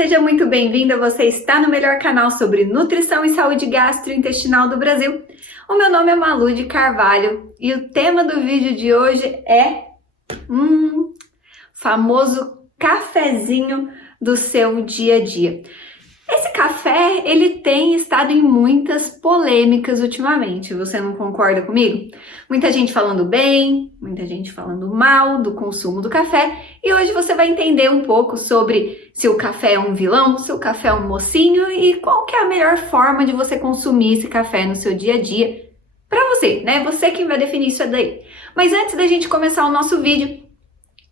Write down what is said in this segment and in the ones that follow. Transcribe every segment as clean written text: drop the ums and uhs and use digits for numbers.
seja muito bem-vinda. Você está no melhor canal sobre nutrição e saúde gastrointestinal do Brasil. O meu nome é Malu de Carvalho e o tema do vídeo de hoje é famoso cafezinho do seu dia a dia. Esse café, ele tem estado em muitas polêmicas ultimamente, você não concorda comigo? Muita gente falando bem, muita gente falando mal do consumo do café, e hoje você vai entender um pouco sobre se o café é um vilão, se o café é um mocinho e qual que é a melhor forma de você consumir esse café no seu dia a dia. Para você, né? Você quem vai definir isso daí. Mas antes da gente começar o nosso vídeo,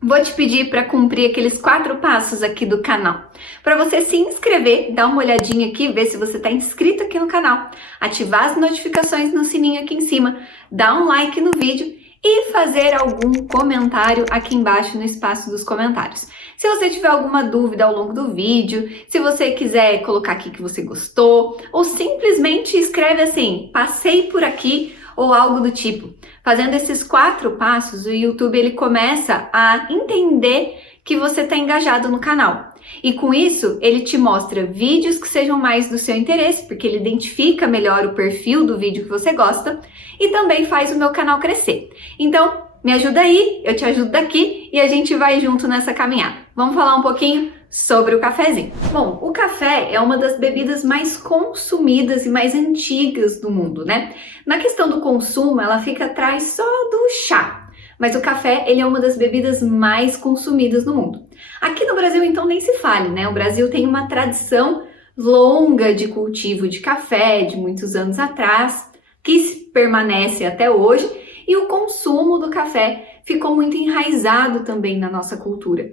vou te pedir para cumprir aqueles 4 passos aqui do canal. Para você se inscrever, dar uma olhadinha aqui, ver se você está inscrito aqui no canal, ativar as notificações no sininho aqui em cima, dar um like no vídeo e fazer algum comentário aqui embaixo no espaço dos comentários. Se você tiver alguma dúvida ao longo do vídeo, se você quiser colocar aqui que você gostou, ou simplesmente escreve assim, passei por aqui, ou algo do tipo. Fazendo esses 4 passos, o YouTube ele começa a entender que você está engajado no canal. E com isso, ele te mostra vídeos que sejam mais do seu interesse, porque ele identifica melhor o perfil do vídeo que você gosta e também faz o meu canal crescer. Então, me ajuda aí, eu te ajudo daqui e a gente vai junto nessa caminhada. Vamos falar um pouquinho sobre o cafezinho. Bom, o café é uma das bebidas mais consumidas e mais antigas do mundo, né? Na questão do consumo, ela fica atrás só do chá. Mas o café, ele é uma das bebidas mais consumidas no mundo. Aqui no Brasil, então, nem se fale, né? O Brasil tem uma tradição longa de cultivo de café, de muitos anos atrás, que permanece até hoje, e o consumo do café ficou muito enraizado também na nossa cultura.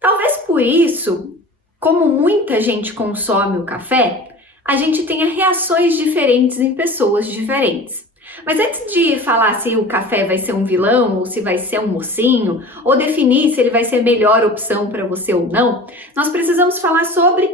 Talvez por isso, como muita gente consome o café, a gente tenha reações diferentes em pessoas diferentes. Mas antes de falar se o café vai ser um vilão ou se vai ser um mocinho, ou definir se ele vai ser a melhor opção para você ou não, nós precisamos falar sobre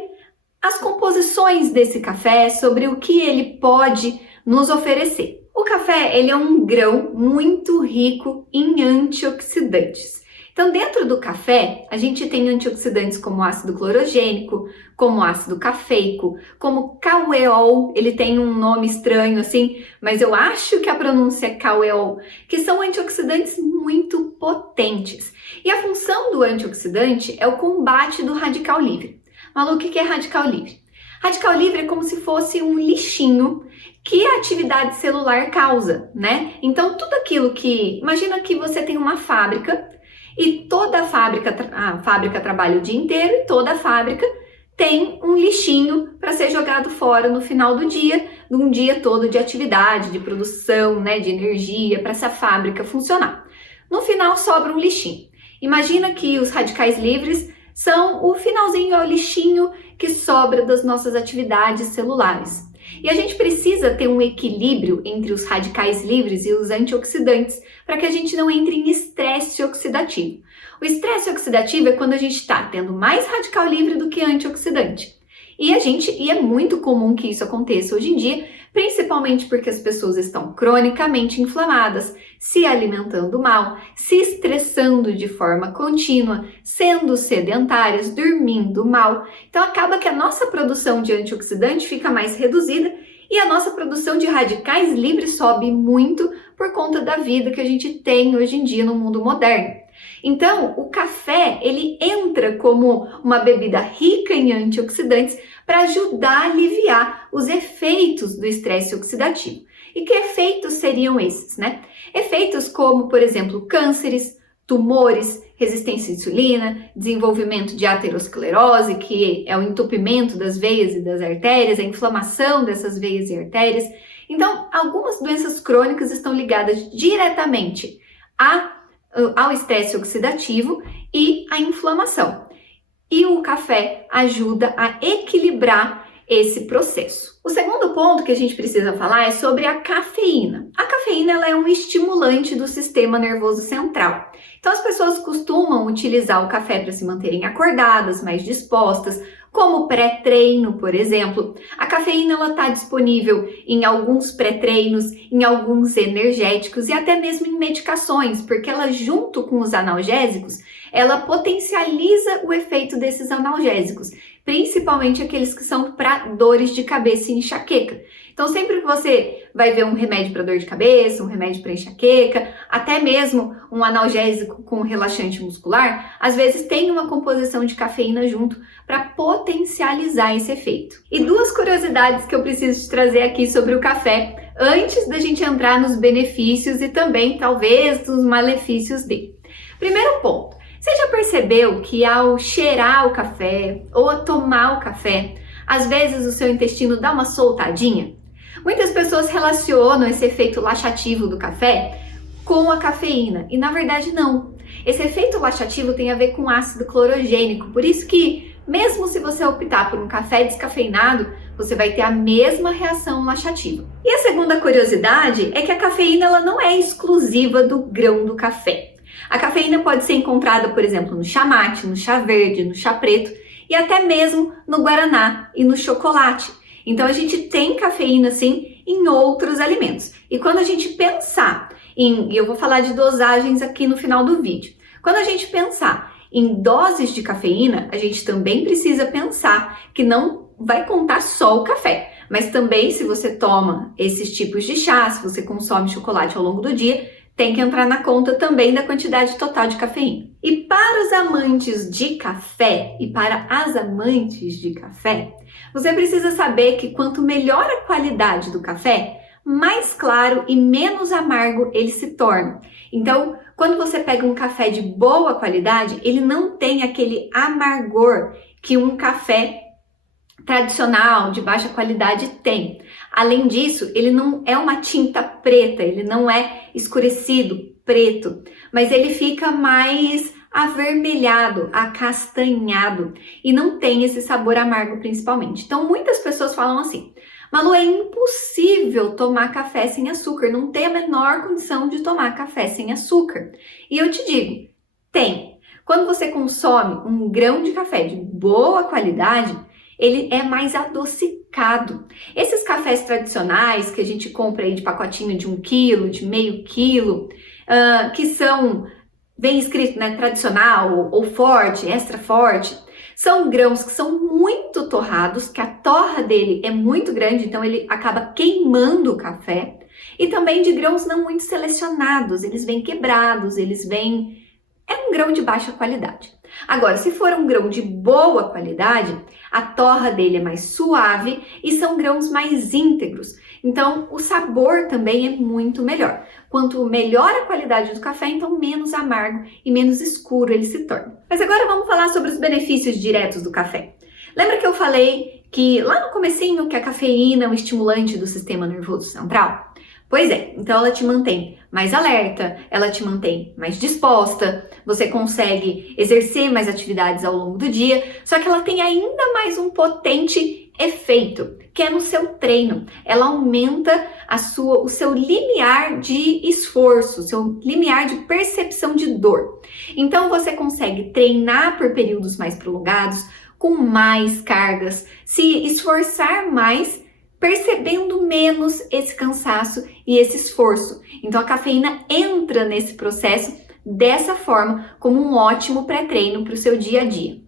as composições desse café, sobre o que ele pode nos oferecer. O café, ele é um grão muito rico em antioxidantes. Então, dentro do café, a gente tem antioxidantes como ácido clorogênico, como ácido cafeico, como caueol, ele tem um nome estranho assim, mas eu acho que a pronúncia é caueol, que são antioxidantes muito potentes. E a função do antioxidante é o combate do radical livre. Malu, o que é radical livre? Radical livre é como se fosse um lixinho que a atividade celular causa, né? Então, tudo aquilo que... Imagina que você tem uma fábrica e toda a fábrica trabalha o dia inteiro e toda a fábrica tem um lixinho para ser jogado fora no final do dia, de um dia todo de atividade, de produção, né, de energia, para essa fábrica funcionar. No final sobra um lixinho. Imagina que os radicais livres são o finalzinho, é o lixinho que sobra das nossas atividades celulares. E a gente precisa ter um equilíbrio entre os radicais livres e os antioxidantes para que a gente não entre em estresse oxidativo. O estresse oxidativo é quando a gente está tendo mais radical livre do que antioxidante. E é muito comum que isso aconteça hoje em dia, principalmente porque as pessoas estão cronicamente inflamadas, se alimentando mal, se estressando de forma contínua, sendo sedentárias, dormindo mal. Então acaba que a nossa produção de antioxidante fica mais reduzida e a nossa produção de radicais livres sobe muito por conta da vida que a gente tem hoje em dia no mundo moderno. Então, o café, ele entra como uma bebida rica em antioxidantes para ajudar a aliviar os efeitos do estresse oxidativo. E que efeitos seriam esses, né? Efeitos como, por exemplo, cânceres, tumores, resistência à insulina, desenvolvimento de aterosclerose, que é o entupimento das veias e das artérias, a inflamação dessas veias e artérias. Então, algumas doenças crônicas estão ligadas diretamente ao estresse oxidativo e à inflamação. E o café ajuda a equilibrar esse processo. O segundo ponto que a gente precisa falar é sobre a cafeína. A cafeína ela é um estimulante do sistema nervoso central. Então as pessoas costumam utilizar o café para se manterem acordadas, mais dispostas, como pré-treino, por exemplo. A cafeína está disponível em alguns pré-treinos, em alguns energéticos e até mesmo em medicações, porque ela, junto com os analgésicos, ela potencializa o efeito desses analgésicos. principalmente aqueles que são para dores de cabeça e enxaqueca. Então, sempre que você vai ver um remédio para dor de cabeça, um remédio para enxaqueca, até mesmo um analgésico com relaxante muscular, às vezes tem uma composição de cafeína junto para potencializar esse efeito. E duas curiosidades que eu preciso te trazer aqui sobre o café, antes da gente entrar nos benefícios e também, talvez, nos malefícios dele. Primeiro ponto, você já percebeu que ao cheirar o café ou a tomar o café, às vezes o seu intestino dá uma soltadinha? Muitas pessoas relacionam esse efeito laxativo do café com a cafeína, e na verdade não. Esse efeito laxativo tem a ver com ácido clorogênico, por isso que mesmo se você optar por um café descafeinado, você vai ter a mesma reação laxativa. E a segunda curiosidade é que a cafeína ela não é exclusiva do grão do café. A cafeína pode ser encontrada, por exemplo, no chá mate, no chá verde, no chá preto e até mesmo no guaraná e no chocolate. Então a gente tem cafeína sim em outros alimentos. E quando a gente pensar e eu vou falar de dosagens aqui no final do vídeo. Quando a gente pensar em doses de cafeína, a gente também precisa pensar que não vai contar só o café, mas também se você toma esses tipos de chá, se você consome chocolate ao longo do dia, tem que entrar na conta também da quantidade total de cafeína. E para os amantes de café e para as amantes de café, você precisa saber que quanto melhor a qualidade do café, mais claro e menos amargo ele se torna. Então, quando você pega um café de boa qualidade, ele não tem aquele amargor que um café tradicional, de baixa qualidade tem. Além disso, ele não é uma tinta preta, ele não é escurecido, preto, mas ele fica mais avermelhado, acastanhado e não tem esse sabor amargo principalmente. Então, muitas pessoas falam assim: Malu, é impossível tomar café sem açúcar, não tem a menor condição de tomar café sem açúcar. E eu te digo, tem. Quando você consome um grão de café de boa qualidade, ele é mais adocicado. Esses cafés tradicionais que a gente compra aí de pacotinho de 1 quilo, de meio quilo, que são, bem escrito, né, tradicional ou forte, extra forte, são grãos que são muito torrados, que a torra dele é muito grande, então ele acaba queimando o café, e também de grãos não muito selecionados, eles vêm quebrados, é um grão de baixa qualidade. Agora, se for um grão de boa qualidade, a torra dele é mais suave e são grãos mais íntegros. Então, o sabor também é muito melhor. Quanto melhor a qualidade do café, então menos amargo e menos escuro ele se torna. Mas agora vamos falar sobre os benefícios diretos do café. Lembra que eu falei que lá no comecinho que a cafeína é um estimulante do sistema nervoso central? Pois é, então ela te mantém mais alerta, ela te mantém mais disposta, você consegue exercer mais atividades ao longo do dia, só que ela tem ainda mais um potente efeito, que é no seu treino. Ela aumenta o seu limiar de esforço, o seu limiar de percepção de dor. Então você consegue treinar por períodos mais prolongados, com mais cargas, se esforçar mais, percebendo menos esse cansaço e esse esforço. Então a cafeína entra nesse processo dessa forma, como um ótimo pré-treino para o seu dia a dia.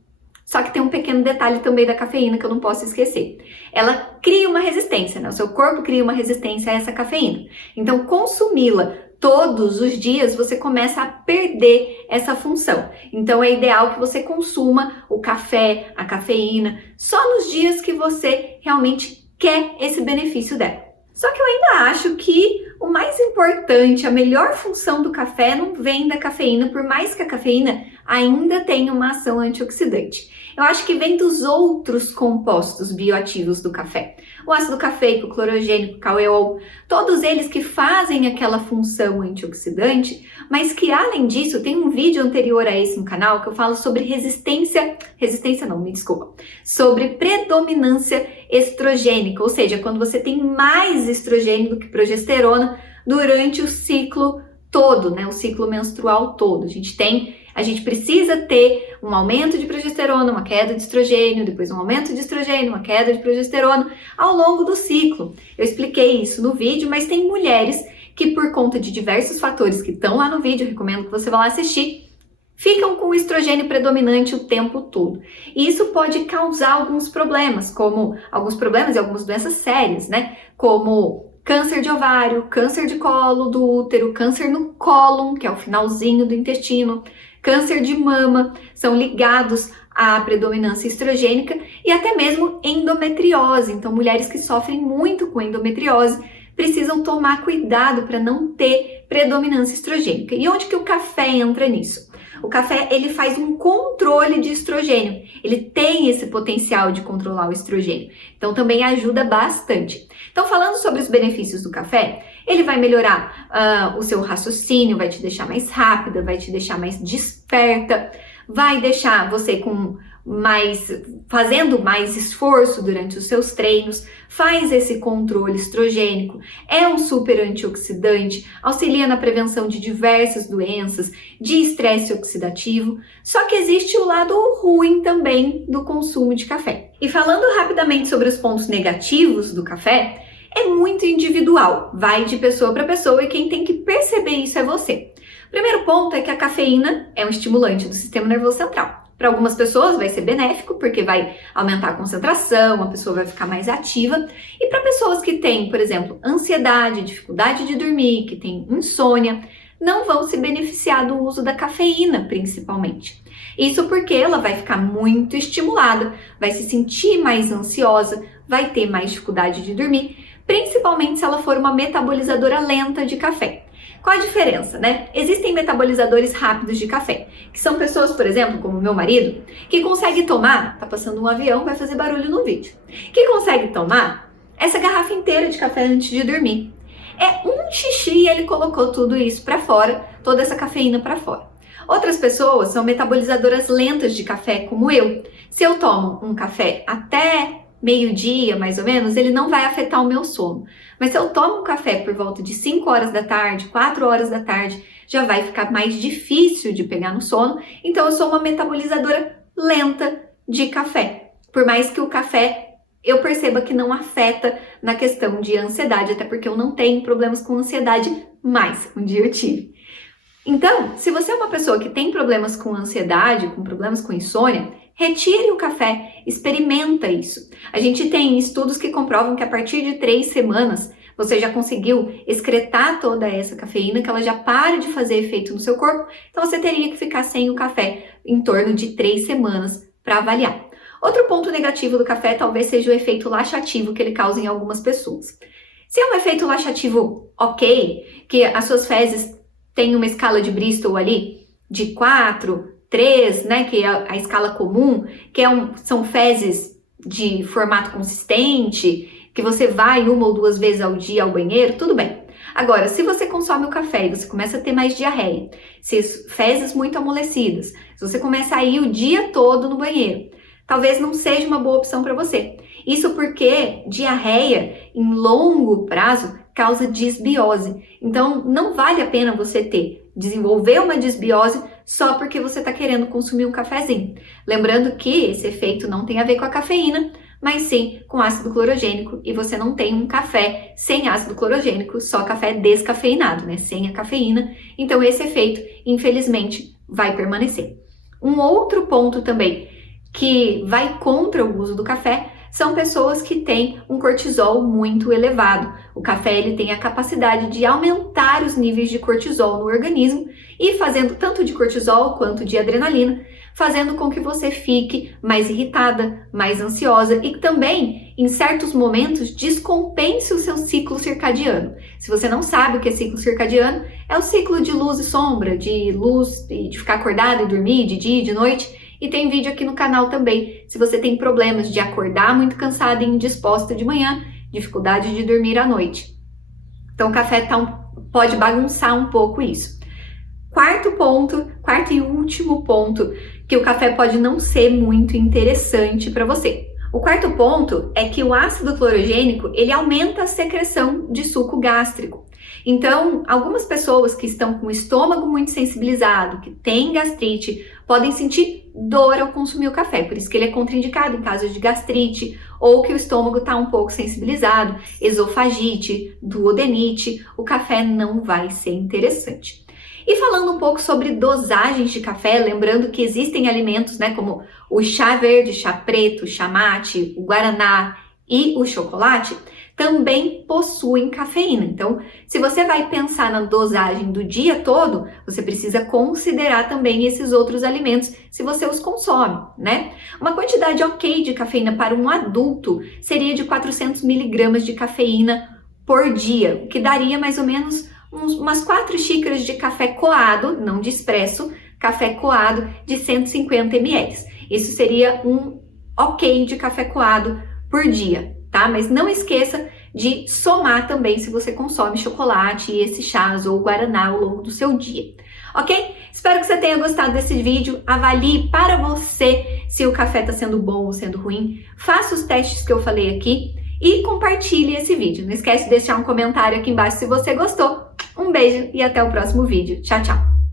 Só que tem um pequeno detalhe também da cafeína que eu não posso esquecer. Ela cria uma resistência, né? O seu corpo cria uma resistência a essa cafeína. Então consumi-la todos os dias, você começa a perder essa função. Então é ideal que você consuma o café, a cafeína, só nos dias que você realmente quer esse benefício dela. Só que eu ainda acho que o mais importante, a melhor função do café não vem da cafeína, por mais que a cafeína ainda tenha uma ação antioxidante. Eu acho que vem dos outros compostos bioativos do café. O ácido cafeico, o clorogênico, o caueol, todos eles que fazem aquela função antioxidante, mas que além disso, tem um vídeo anterior a esse no canal que eu falo sobre sobre predominância estrogênica, ou seja, quando você tem mais estrogênio do que progesterona durante o ciclo todo, né, o ciclo menstrual todo. A gente precisa ter um aumento de progesterona, uma queda de estrogênio, depois um aumento de estrogênio, uma queda de progesterona ao longo do ciclo. Eu expliquei isso no vídeo, mas tem mulheres que por conta de diversos fatores que estão lá no vídeo, recomendo que você vá lá assistir, ficam com o estrogênio predominante o tempo todo. E isso pode causar alguns problemas, e algumas doenças sérias, né? Como câncer de ovário, câncer de colo do útero, câncer no cólon, que é o finalzinho do intestino, câncer de mama, são ligados à predominância estrogênica e até mesmo endometriose. Então, mulheres que sofrem muito com endometriose precisam tomar cuidado para não ter predominância estrogênica. E onde que o café entra nisso? O café, ele faz um controle de estrogênio. Ele tem esse potencial de controlar o estrogênio. Então, também ajuda bastante. Então, falando sobre os benefícios do café, ele vai melhorar o seu raciocínio, vai te deixar mais rápida, vai te deixar mais desperta, vai deixar você fazendo mais esforço durante os seus treinos, faz esse controle estrogênico, é um super antioxidante, auxilia na prevenção de diversas doenças, de estresse oxidativo, só que existe o lado ruim também do consumo de café. E falando rapidamente sobre os pontos negativos do café, é muito individual, vai de pessoa para pessoa e quem tem que perceber isso é você. O primeiro ponto é que a cafeína é um estimulante do sistema nervoso central. Para algumas pessoas vai ser benéfico, porque vai aumentar a concentração, a pessoa vai ficar mais ativa. E para pessoas que têm, por exemplo, ansiedade, dificuldade de dormir, que têm insônia, não vão se beneficiar do uso da cafeína, principalmente. Isso porque ela vai ficar muito estimulada, vai se sentir mais ansiosa, vai ter mais dificuldade de dormir, principalmente se ela for uma metabolizadora lenta de café. Qual a diferença, né? Existem metabolizadores rápidos de café, que são pessoas, por exemplo, como meu marido, que consegue tomar, tá passando um avião, vai fazer barulho no vídeo, que consegue tomar essa garrafa inteira de café antes de dormir. É um xixi e ele colocou tudo isso para fora, toda essa cafeína para fora. Outras pessoas são metabolizadoras lentas de café, como eu. Se eu tomo um café até meio-dia, mais ou menos, ele não vai afetar o meu sono. Mas se eu tomo um café por volta de 5 horas da tarde, 4 horas da tarde, já vai ficar mais difícil de pegar no sono. Então eu sou uma metabolizadora lenta de café. Por mais que o café eu perceba que não afeta na questão de ansiedade, até porque eu não tenho problemas com ansiedade, mas um dia eu tive. Então, se você é uma pessoa que tem problemas com ansiedade, com problemas com insônia, retire o café, experimenta isso. A gente tem estudos que comprovam que a partir de 3 semanas você já conseguiu excretar toda essa cafeína, que ela já para de fazer efeito no seu corpo, então você teria que ficar sem o café em torno de 3 semanas para avaliar. Outro ponto negativo do café talvez seja o efeito laxativo que ele causa em algumas pessoas. Se é um efeito laxativo ok, que as suas fezes têm uma escala de Bristol ali de 4, 3, né, que é a escala comum, que são fezes de formato consistente, que você vai 1 ou 2 vezes ao dia ao banheiro, tudo bem. Agora, se você consome o café e você começa a ter mais diarreia, se fezes muito amolecidas, se você começa a ir o dia todo no banheiro, talvez não seja uma boa opção para você. Isso porque diarreia em longo prazo causa disbiose. Então, não vale a pena você desenvolver uma disbiose só porque você está querendo consumir um cafezinho. Lembrando que esse efeito não tem a ver com a cafeína, mas sim com ácido clorogênico, e você não tem um café sem ácido clorogênico, só café descafeinado, né? Sem a cafeína. Então, esse efeito, infelizmente, vai permanecer. Um outro ponto também que vai contra o uso do café são pessoas que têm um cortisol muito elevado. O café ele tem a capacidade de aumentar os níveis de cortisol no organismo e fazendo tanto de cortisol quanto de adrenalina, fazendo com que você fique mais irritada, mais ansiosa e também, em certos momentos, descompense o seu ciclo circadiano. Se você não sabe o que é ciclo circadiano, é o ciclo de luz e sombra, de luz e de ficar acordado e dormir de dia e de noite. E tem vídeo aqui no canal também, se você tem problemas de acordar muito cansada e indisposta de manhã, dificuldade de dormir à noite. Então o café pode bagunçar um pouco isso. Quarto e último ponto, que o café pode não ser muito interessante para você. O quarto ponto é que o ácido clorogênico, ele aumenta a secreção de suco gástrico. Então, algumas pessoas que estão com o estômago muito sensibilizado, que têm gastrite, podem sentir dor ao consumir o café, por isso que ele é contraindicado em casos de gastrite, ou que o estômago está um pouco sensibilizado, esofagite, duodenite, o café não vai ser interessante. E falando um pouco sobre dosagens de café, lembrando que existem alimentos, né, como o chá verde, chá preto, chá mate, o guaraná e o chocolate, também possuem cafeína. Então, se você vai pensar na dosagem do dia todo, você precisa considerar também esses outros alimentos se você os consome, né? Uma quantidade ok de cafeína para um adulto seria de 400 miligramas de cafeína por dia, o que daria mais ou menos umas 4 xícaras de café coado, não de expresso, café coado de 150 ml. Isso seria um ok de café coado por dia, tá? Mas não esqueça de somar também se você consome chocolate e esses chás ou guaraná ao longo do seu dia, ok? Espero que você tenha gostado desse vídeo. Avalie para você se o café está sendo bom ou sendo ruim. Faça os testes que eu falei aqui e compartilhe esse vídeo. Não esquece de deixar um comentário aqui embaixo se você gostou. Um beijo e até o próximo vídeo. Tchau, tchau!